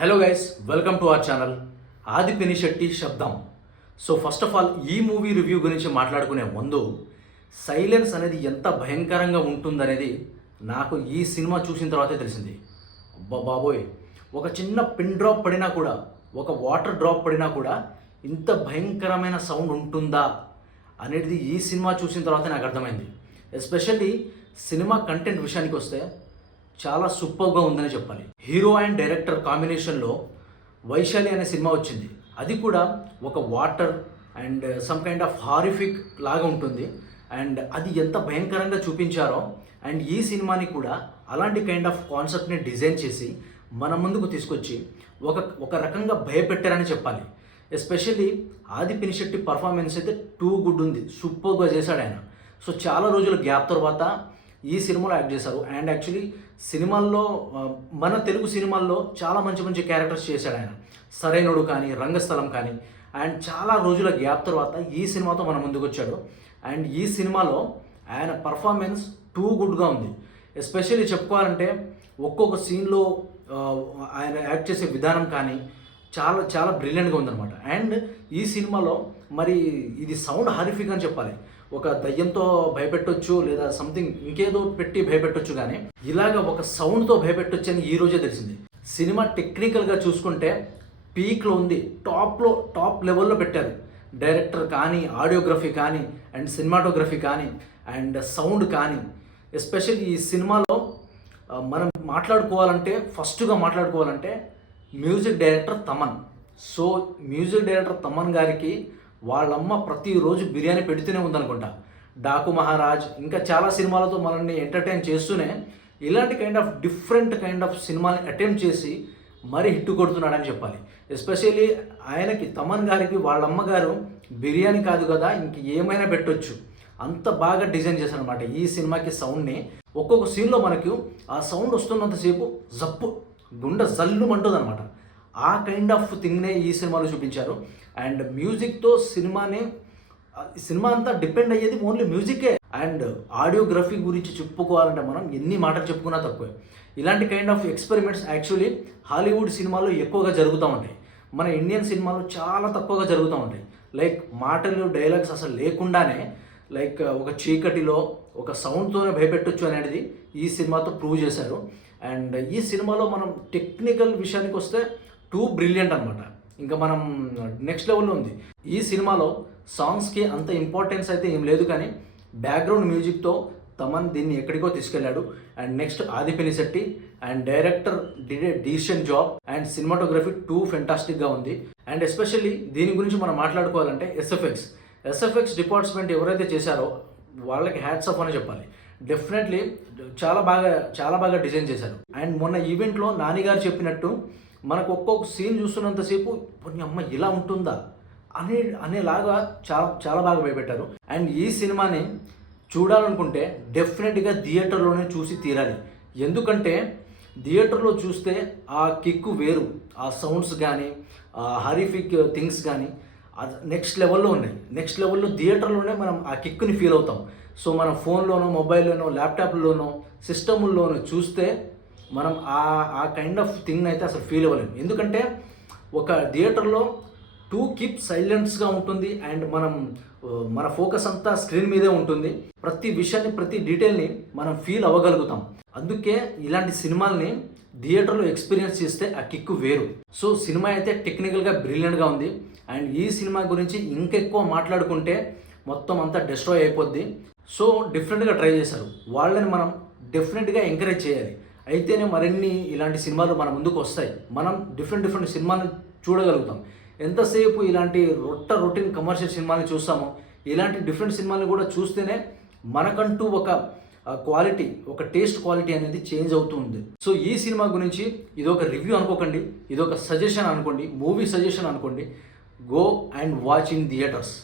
Hello guys, welcome to our channel ఆది పినిశెట్టి శబ్దం. So first of all ఈ movie review గురించి మాట్లాడుకునే ముందు సైలెన్స్ అనేది ఎంత భయంకరంగా ఉంటుందనేది నాకు ఈ సినిమా చూసిన తర్వాతే తెలిసింది. అబ్బా బాబోయ్, ఒక చిన్న పిన్ డ్రాప్ పడినా కూడా, ఒక వాటర్ డ్రాప్ పడినా కూడా ఇంత భయంకరమైన సౌండ్ ఉంటుందా అనేది ఈ సినిమా చూసిన తర్వాతే నాకు అర్థమైంది. ఎస్పెషల్లీ సినిమా కంటెంట్ విషయానికి వస్తే చాలా సూపర్గా ఉందని చెప్పాలి. హీరో అండ్ డైరెక్టర్ కాంబినేషన్లో వైశాలి అనే సినిమా వచ్చింది. అది కూడా ఒక water and some kind of horrific లాగా ఉంటుంది. అండ్ అది ఎంత భయంకరంగా చూపించారో, అండ్ ఈ సినిమాని కూడా అలాంటి కైండ్ ఆఫ్ కాన్సెప్ట్ని డిజైన్ చేసి మన ముందుకు తీసుకొచ్చి ఒక రకంగా భయపెట్టారని చెప్పాలి. ఎస్పెషల్లీ ఆది పినిశెట్టి పర్ఫార్మెన్స్ అయితే టూ గుడ్ ఉంది, సూపర్గా చేశాడు ఆయన. సో చాలా రోజుల గ్యాప్ తర్వాత ఈ సినిమాలో యాక్ట్ చేశారు. అండ్ యాక్చువల్లీ సినిమాల్లో మన తెలుగు సినిమాల్లో చాలా మంచి మంచి క్యారెక్టర్స్ చేశాడు ఆయన. సరైనడు కానీ, రంగస్థలం కానీ. అండ్ చాలా రోజుల గ్యాప్ తర్వాత ఈ సినిమాతో మన ముందుకు వచ్చాడు. అండ్ ఈ సినిమాలో ఆయన పర్ఫార్మెన్స్ టూ గుడ్గా ఉంది. ఎస్పెషల్లీ చెప్పుకోవాలంటే ఒక్కొక్క సీన్లో ఆయన యాక్ట్ చేసే విధానం కానీ చాలా చాలా బ్రిలియంట్గా ఉందన్నమాట. అండ్ ఈ సినిమాలో మరి ఇది సౌండ్ హారిఫిక్ అని చెప్పాలి. ఒక దయ్యంతో భయపెట్టొచ్చు, లేదా సంథింగ్ ఇంకేదో పెట్టి భయపెట్టొచ్చు, కానీ ఇలాగ ఒక సౌండ్తో భయపెట్టొచ్చు అని ఈ రోజే తెలిసింది. సినిమా టెక్నికల్గా చూసుకుంటే పీక్లో ఉంది, టాప్ లెవెల్లో పెట్టారు. డైరెక్టర్ కానీ, ఆడియోగ్రఫీ కానీ, అండ్ సినిమాటోగ్రఫీ కానీ, అండ్ సౌండ్ కానీ. ఎస్పెషల్లీ ఈ సినిమాలో మనం ఫస్ట్గా మాట్లాడుకోవాలంటే music director Thaman. So music director Thaman గారికి వాళ్ళమ్మ ప్రతిరోజు బిర్యానీ పెడుతూనే ఉందనుకుంటా. డాకు మహారాజ్ ఇంకా చాలా సినిమాలతో మనల్ని ఎంటర్టైన్ చేస్తూనే ఇలాంటి డిఫరెంట్ కైండ్ ఆఫ్ సినిమాని అటెంప్ట్ చేసి మరీ హిట్ కొడుతున్నాడని చెప్పాలి. ఎస్పెషల్లీ ఆయనకి, తమన్ గారికి వాళ్ళమ్మ గారు బిర్యానీ కాదు కదా ఇంక ఏమైనా పెట్టొచ్చు, అంత బాగా డిజైన్ చేశారు అనమాట ఈ సినిమాకి సౌండ్ని. ఒక్కొక్క సీన్లో మనకు ఆ సౌండ్ వస్తున్నంతసేపు జప్పు గుండె జల్లు అంటుంది అనమాట. ఆ కైండ్ ఆఫ్ థింగ్నే ఈ సినిమాలో చూపించారు. అండ్ మ్యూజిక్తో సినిమా అంతా డిపెండ్ అయ్యేది ఓన్లీ మ్యూజికే. అండ్ ఆడియోగ్రఫీ గురించి చెప్పుకోవాలంటే మనం ఎన్ని మాటలు చెప్పుకున్నా తక్కువే. ఇలాంటి kind of experiments actually Hollywood సినిమాలో ఎక్కువగా జరుగుతూ ఉంటాయి, మన ఇండియన్ సినిమాలో చాలా తక్కువగా జరుగుతూ ఉంటాయి. లైక్ మాటలు, డైలాగ్స్ అసలు లేకుండానే లైక్ ఒక చీకటిలో ఒక సౌండ్తోనే భయపెట్టొచ్చు అనేది ఈ సినిమాతో ప్రూవ్ చేశారు. అండ్ ఈ సినిమాలో మనం టెక్నికల్ విషయానికి వస్తే టూ బ్రిలియంట్ అనమాట. ఇంకా మనం నెక్స్ట్ లెవెల్లో ఉంది. ఈ సినిమాలో సాంగ్స్కి అంత ఇంపార్టెన్స్ అయితే ఏం లేదు, కానీ బ్యాక్గ్రౌండ్ మ్యూజిక్తో తమన్ దీన్ని ఎక్కడికో తీసుకెళ్లాడు. And next Aadhi Pinisetty and director did a decent job. And cinematography too ఫెంటాస్టిక్గా ఉంది. అండ్ ఎస్పెషల్లీ దీని గురించి మనం మాట్లాడుకోవాలంటే ఎస్ఎఫ్ఎక్స్ డిపార్ట్మెంట్ ఎవరైతే చేశారో వాళ్ళకి హ్యాట్స్ ఆఫ్ అని చెప్పాలి. డెఫినెట్లీ చాలా బాగా డిజైన్ చేశారు. అండ్ మొన్న ఈవెంట్లో నాని గారు చెప్పినట్టు మనకు ఒక్కొక్క సీన్ చూస్తున్నంతసేపు అమ్మ ఇలా ఉంటుందా అనేలాగా చాలా బాగా భయపెట్టారు. అండ్ ఈ సినిమాని చూడాలనుకుంటే డెఫినెట్గా థియేటర్లోనే చూసి తీరాలి. ఎందుకంటే థియేటర్లో చూస్తే ఆ కిక్కు వేరు, ఆ సౌండ్స్ కానీ, ఆ హారిఫిక్ థింగ్స్ కానీ అది నెక్స్ట్ లెవెల్లో ఉన్నాయి. నెక్స్ట్ లెవెల్లో థియేటర్లోనే మనం ఆ కిక్ని ఫీల్ అవుతాం. సో మనం ఫోన్లోనో, మొబైల్లోనో, ల్యాప్టాప్లోనో, సిస్టమ్లోనో చూస్తే మనం ఆ కైండ్ ఆఫ్ థింగ్ అయితే అసలు ఫీల్ అవ్వలేము. ఎందుకంటే ఒక థియేటర్లో కీప్ సైలెన్స్గా ఉంటుంది. అండ్ మన ఫోకస్ అంతా స్క్రీన్ మీదే ఉంటుంది. ప్రతి విషయాన్ని, ప్రతి డీటెయిల్ని మనం ఫీల్ అవ్వగలుగుతాం. అందుకే ఇలాంటి సినిమాల్ని థియేటర్లో ఎక్స్పీరియన్స్ చేస్తే ఆ కిక్కు వేరు. సో సినిమా అయితే టెక్నికల్గా బ్రిలియంట్గా ఉంది. అండ్ ఈ సినిమా గురించి ఇంకెక్కువ మాట్లాడుకుంటే మొత్తం అంతా డిస్ట్రాయ్ అయిపోద్ది. సో డిఫరెంట్గా ట్రై చేశారు, వాళ్ళని మనం డెఫినెట్గా ఎంకరేజ్ చేయాలి. అయితేనే మరిన్ని ఇలాంటి సినిమాలు మన ముందుకు వస్తాయి. మనం డిఫరెంట్ సినిమాలు చూడగలుగుతాం. ఎంతసేపు ఇలాంటి రొటీన్ కమర్షియల్ సినిమాని చూస్తామో, ఇలాంటి డిఫరెంట్ సినిమాలు కూడా చూస్తేనే మనకంటూ ఒక క్వాలిటీ, ఒక టేస్ట్ క్వాలిటీ అనేది చేంజ్ అవుతుంది. సో ఈ సినిమా గురించి ఇదొక రివ్యూ అనుకోకండి, ఇదొక సజెషన్ అనుకోండి, మూవీ సజెషన్ అనుకోండి. Go and watch in theatres.